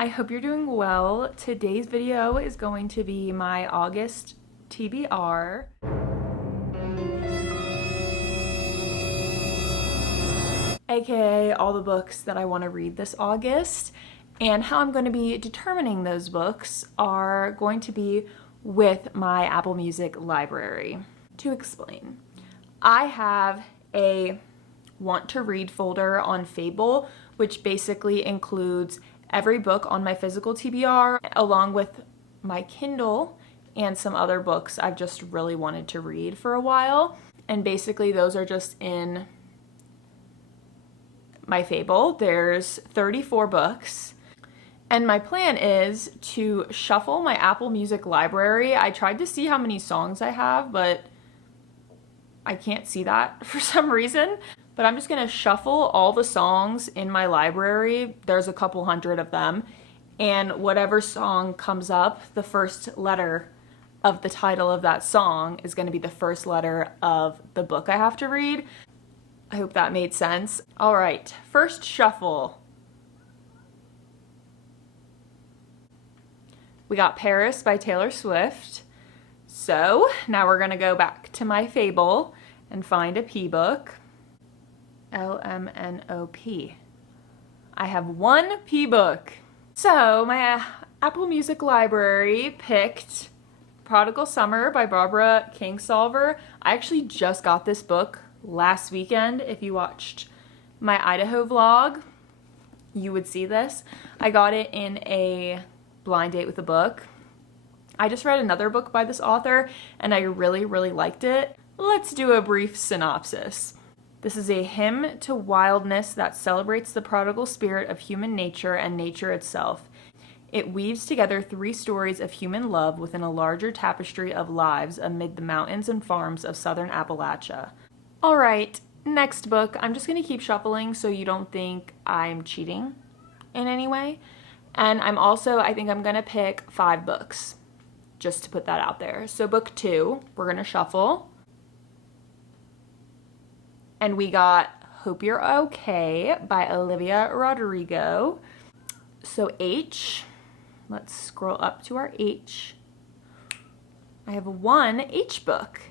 I hope you're doing well. Today's video is going to be my August TBR. AKA all the books that I want to read this August. And how I'm going to be determining those books are going to be with my Apple Music library. To explain, I have a want to read folder on Fable, which basically includes every book on my physical TBR along with my Kindle and some other books I've just really wanted to read for a while. And basically those are just in my Fable. There's 34 books. And my plan is to shuffle my Apple Music library. I tried to see how many songs I have, but I can't see that for some reason. But I'm just gonna shuffle all the songs in my library. There's a couple hundred of them. And whatever song comes up, the first letter of the title of that song is gonna be the first letter of the book I have to read. I hope that made sense. All right, first shuffle. We got Paris by Taylor Swift. So now we're gonna go back to my Fable and find a P book. LMNOP. I have one P book. So my Apple Music library picked Prodigal Summer by Barbara Kingsolver. I actually just got this book last weekend. If you watched my Idaho vlog, you would see this. I got it in a blind date with a book. I just read another book by this author and I really liked it. Let's do a brief synopsis. This is a hymn to wildness that celebrates the prodigal spirit of human nature and nature itself. It weaves together three stories of human love within a larger tapestry of lives amid the mountains and farms of southern Appalachia. All right, next book. I'm just gonna keep shuffling so you don't think I'm cheating in any way. And I think I'm gonna pick 5 books, just to put that out there. So book 2, we're gonna shuffle. And we got Hope You're Okay by Olivia Rodrigo. So H, let's scroll up to our H. I have one H book.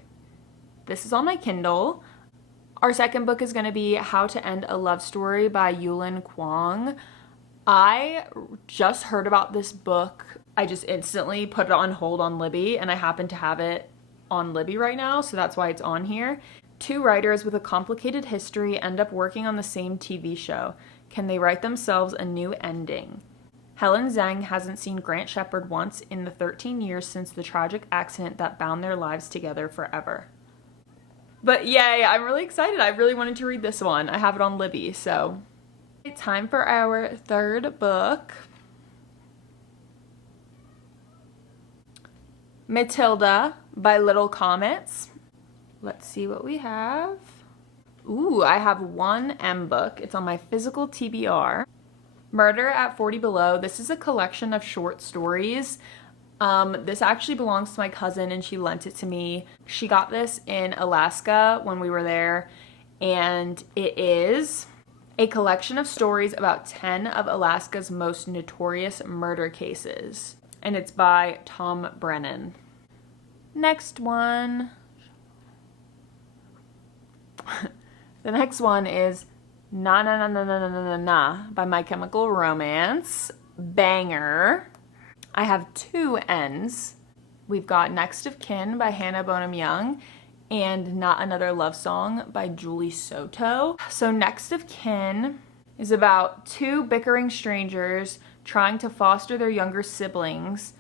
This is on my Kindle. Our second book is gonna be How to End a Love Story by Yulin Kwong. I just heard about this book. I just instantly put it on hold on Libby, and I happen to have it on Libby right now, so that's why it's on here. 2 writers with a complicated history end up working on the same TV show. Can they write themselves a new ending? Helen Zhang hasn't seen Grant Shepard once in the 13 years since the tragic accident that bound their lives together forever. But yay, I'm really excited. I really wanted to read this one. I have it on Libby, so. Time for our third book. Matilda by Little Comets. Let's see what we have. Ooh, I have one M book. It's on my physical TBR. Murder at 40 Below. This is a collection of short stories. This actually belongs to my cousin and she lent it to me. She got this in Alaska when we were there, and it is a collection of stories about 10 of Alaska's most notorious murder cases. And it's by Tom Brennan. Next one. The next one is Na Na Na Na Na Na Na Na Na by My Chemical Romance. Banger. I have 2 N's. We've got Next of Kin by Hannah Bonham Young and Not Another Love Song by Julie Soto. So Next of Kin is about 2 bickering strangers trying to foster their younger siblings.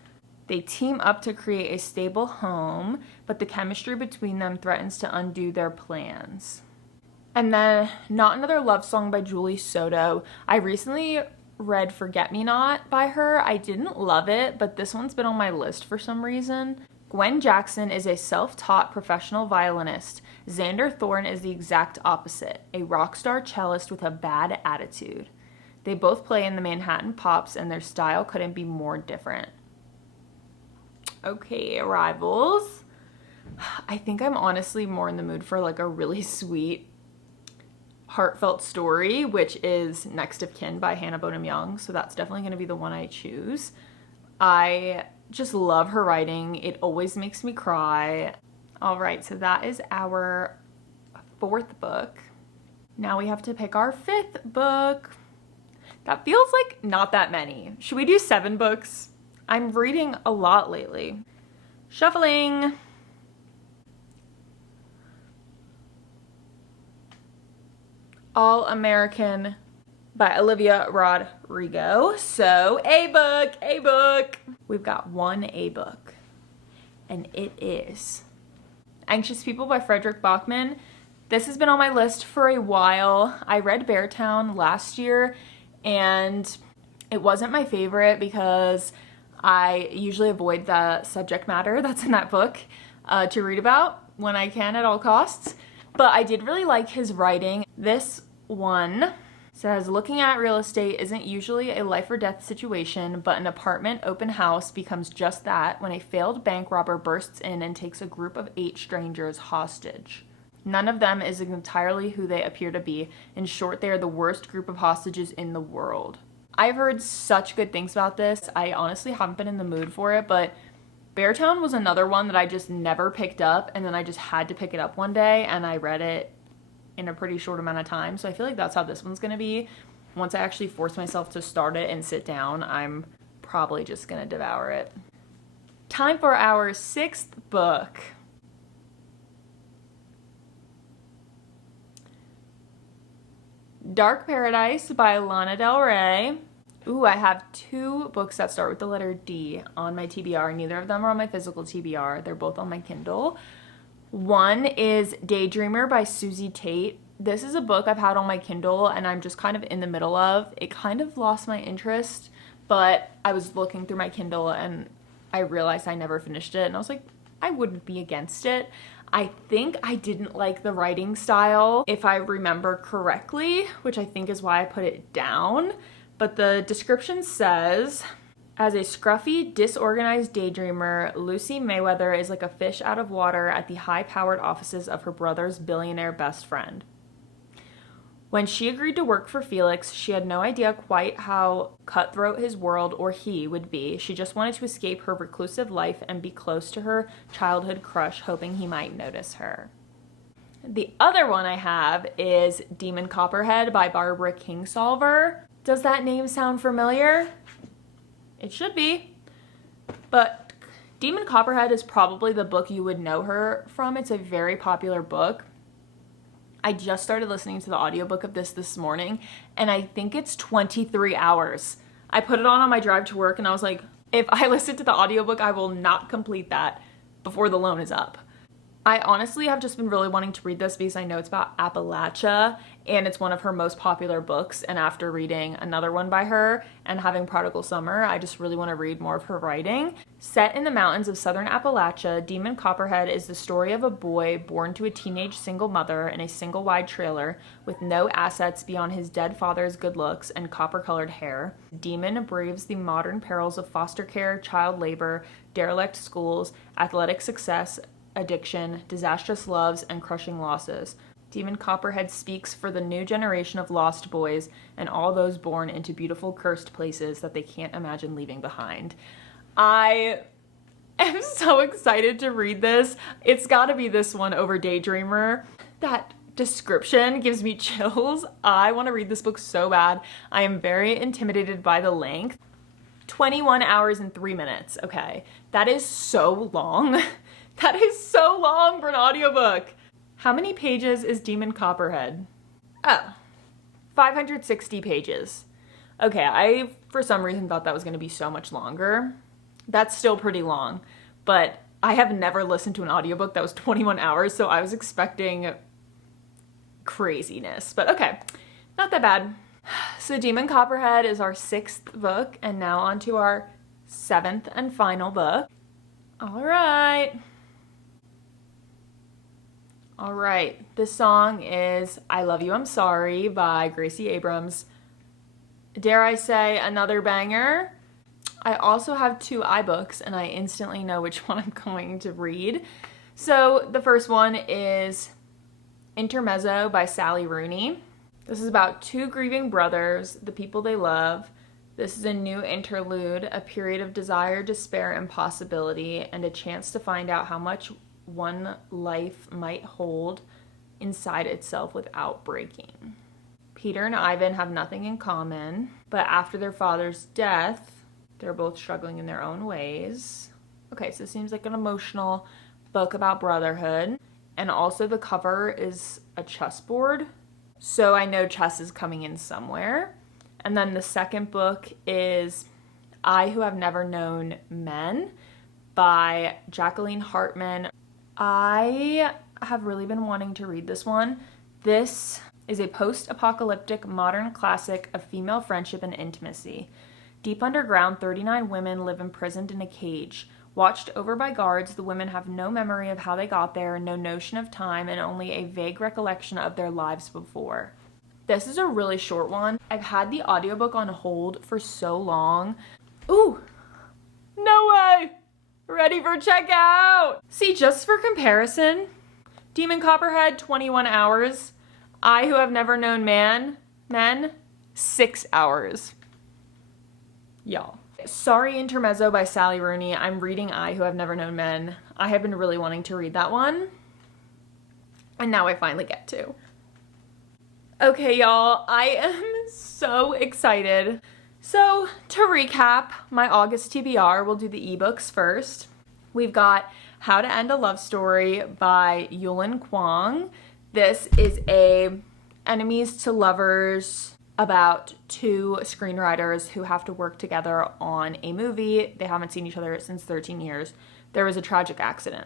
They team up to create a stable home, but the chemistry between them threatens to undo their plans. And then Not Another Love Song by Julie Soto. I recently read Forget Me Not by her. I didn't love it, but this one's been on my list for some reason. Gwen Jackson is a self-taught professional violinist. Xander Thorne is the exact opposite, a rock star cellist with a bad attitude. They both play in the Manhattan Pops and their style couldn't be more different. Okay, Arrivals. I think I'm honestly more in the mood for like a really sweet heartfelt story, which is Next of Kin by Hannah Bonham Young. So that's definitely going to be the one I choose. I just love her writing. It always makes me cry. All right, so that is our 4th book. Now we have to pick our 5th book. That feels like not that many. Should we do 7 books? I'm reading a lot lately. Shuffling. All American by Olivia Rodrigo. So, a book. We've got one A book, and it is Anxious People by Frederick Bachman. This has been on my list for a while. I read Beartown last year, and it wasn't my favorite because I usually avoid the subject matter that's in that book to read about when I can at all costs. But I did really like his writing. This one says, looking at real estate isn't usually a life or death situation, but an apartment open house becomes just that when a failed bank robber bursts in and takes a group of 8 strangers hostage. None of them is entirely who they appear to be. In short, they are the worst group of hostages in the world. I've heard such good things about this. I honestly haven't been in the mood for it, but Beartown was another one that I just never picked up, and then I just had to pick it up one day, and I read it in a pretty short amount of time. So I feel like that's how this one's gonna be. Once I actually force myself to start it and sit down, I'm probably just gonna devour it. Time for our 6th book. Dark Paradise by Lana Del Rey. Ooh, I have 2 books that start with the letter D on my TBR. Neither of them are on my physical TBR. They're both on my Kindle. One is Daydreamer by Susie Tate. This is a book I've had on my Kindle and I'm just kind of in the middle of. It kind of lost my interest, but I was looking through my Kindle and I realized I never finished it, and I was like, I wouldn't be against it. I think I didn't like the writing style, if I remember correctly, which I think is why I put it down. But the description says, as a scruffy, disorganized daydreamer, Lucy Mayweather is like a fish out of water at the high-powered offices of her brother's billionaire best friend. When she agreed to work for Felix, she had no idea quite how cutthroat his world, or he, would be. She just wanted to escape her reclusive life and be close to her childhood crush, hoping he might notice her. The other one I have is Demon Copperhead by Barbara Kingsolver. Does that name sound familiar? It should be. But Demon Copperhead is probably the book you would know her from. It's a very popular book. I just started listening to the audiobook of this morning, and I think it's 23 hours. I put it on my drive to work, and I was like, if I listen to the audiobook, I will not complete that before the loan is up. I honestly have just been really wanting to read this because I know it's about Appalachia and it's one of her most popular books. And after reading another one by her and having Prodigal Summer, I just really want to read more of her writing. Set in the mountains of southern Appalachia, Demon Copperhead is the story of a boy born to a teenage single mother in a single wide trailer with no assets beyond his dead father's good looks and copper-colored hair. Demon braves the modern perils of foster care, child labor, derelict schools, athletic success, addiction, disastrous loves, and crushing losses. Demon Copperhead speaks for the new generation of lost boys and all those born into beautiful cursed places that they can't imagine leaving behind. I am so excited to read this. It's gotta be this one over Daydreamer. That description gives me chills. I want to read this book so bad. I am very intimidated by the length. 21 hours and 3 minutes. Okay, that is so long. That is so long for an audiobook. How many pages is Demon Copperhead? Oh, 560 pages. Okay, I, for some reason, thought that was going to be so much longer. That's still pretty long, but I have never listened to an audiobook that was 21 hours, so I was expecting craziness. But okay, not that bad. So Demon Copperhead is our 6th book, and now on to our 7th and final book. All right, this song is I Love You, I'm Sorry by Gracie Abrams. Dare I say, another banger. I also have 2 iBooks, and I instantly know which one I'm going to read. So the first one is Intermezzo by Sally Rooney. This is about two grieving brothers, the people they love. This is a new interlude, a period of desire, despair, and possibility, and a chance to find out how much one life might hold inside itself without breaking. Peter and Ivan have nothing in common, but after their father's death, they're both struggling in their own ways. Okay, so it seems like an emotional book about brotherhood. And also the cover is a chessboard. So I know chess is coming in somewhere. And then the second book is I Who Have Never Known Men by Jacqueline Hartman. I have really been wanting to read this one. This is a post-apocalyptic modern classic of female friendship and intimacy. Deep underground, 39 women live imprisoned in a cage. Watched over by guards, the women have no memory of how they got there, no notion of time, and only a vague recollection of their lives before. This is a really short one. I've had the audiobook on hold for so long. Ooh, no way! Ready for checkout! See, just for comparison, Demon Copperhead, 21 hours. I Who Have Never Known Men, 6 hours. Y'all. Sorry Intermezzo by Sally Rooney. I'm reading I Who Have Never Known Men. I have been really wanting to read that one. And now I finally get to. Okay, y'all. I am so excited. So, to recap, my August TBR, we'll do the ebooks first. We've got How to End a Love Story by Yulin Kwong. This is a enemies to lovers about two screenwriters who have to work together on a movie. They haven't seen each other since 13 years. There was a tragic accident.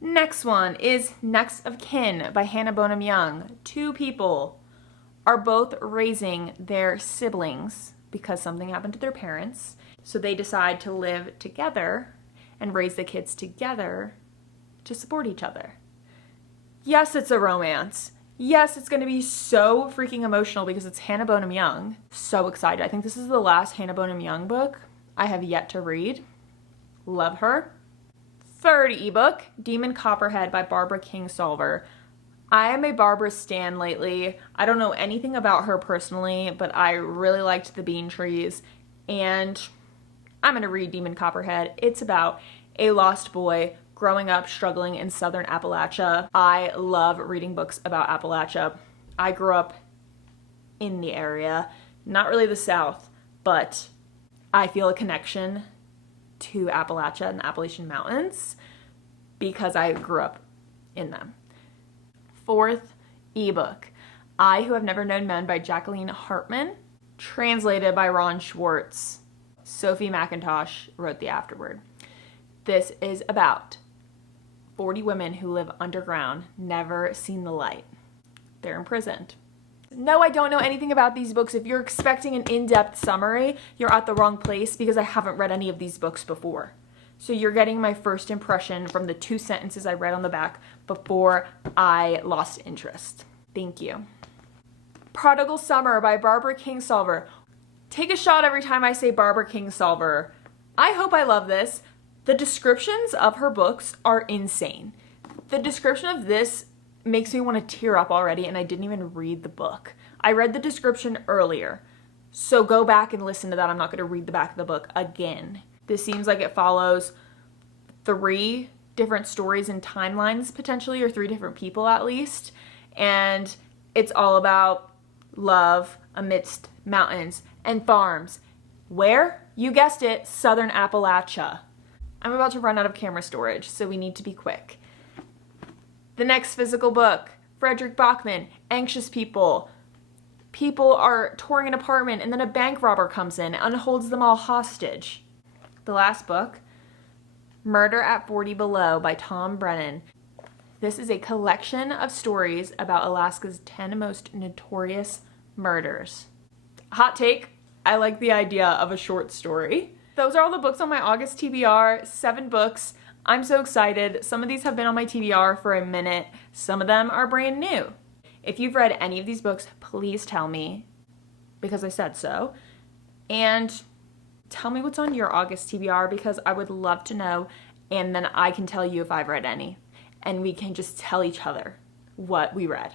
Next one is Next of Kin by Hannah Bonham Young. Two people are both raising their siblings because something happened to their parents. So they decide to live together and raise the kids together to support each other. Yes, it's a romance. Yes, it's going to be so freaking emotional because it's Hannah Bonham Young. So excited. I think this is the last Hannah Bonham Young book I have yet to read. Love her. Third ebook, Demon Copperhead by Barbara Kingsolver. I am a Barbara stan lately. I don't know anything about her personally, but I really liked The Bean Trees, and I'm going to read Demon Copperhead. It's about a lost boy growing up struggling in southern Appalachia. I love reading books about Appalachia. I grew up in the area, not really the South, but I feel a connection to Appalachia and the Appalachian Mountains because I grew up in them. Fourth ebook, I Who Have Never Known Men by Jacqueline Hartman, translated by Ron Schwartz. Sophie McIntosh wrote the afterword. This is about 40 women who live underground, never seen the light. They're imprisoned. No, I don't know anything about these books. If you're expecting an in-depth summary, you're at the wrong place because I haven't read any of these books before. So you're getting my first impression from the 2 sentences I read on the back before I lost interest. Thank you. Prodigal Summer by Barbara Kingsolver. Take a shot every time I say Barbara Kingsolver. I hope I love this. The descriptions of her books are insane. The description of this makes me want to tear up already, and I didn't even read the book. I read the description earlier, so go back and listen to that. I'm not going to read the back of the book again. This seems like it follows 3 different stories and timelines, potentially, or 3 different people at least, and it's all about love amidst mountains and farms. Where? You guessed it, southern Appalachia. I'm about to run out of camera storage, so we need to be quick. The next physical book, Frederick Bachman, Anxious People. People are touring an apartment and then a bank robber comes in and holds them all hostage. The last book, Murder at 40 Below by Tom Brennan. This is a collection of stories about Alaska's 10 most notorious murders. Hot take, I like the idea of a short story. Those are all the books on my August TBR, 7 books. I'm so excited. Some of these have been on my TBR for a minute. Some of them are brand new. If you've read any of these books, please tell me, because I said so. And tell me what's on your August TBR, because I would love to know, and then I can tell you if I've read any. And we can just tell each other what we read.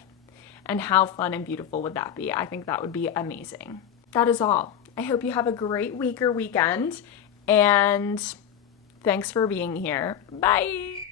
And how fun and beautiful would that be? I think that would be amazing. That is all. I hope you have a great week or weekend, and thanks for being here. Bye!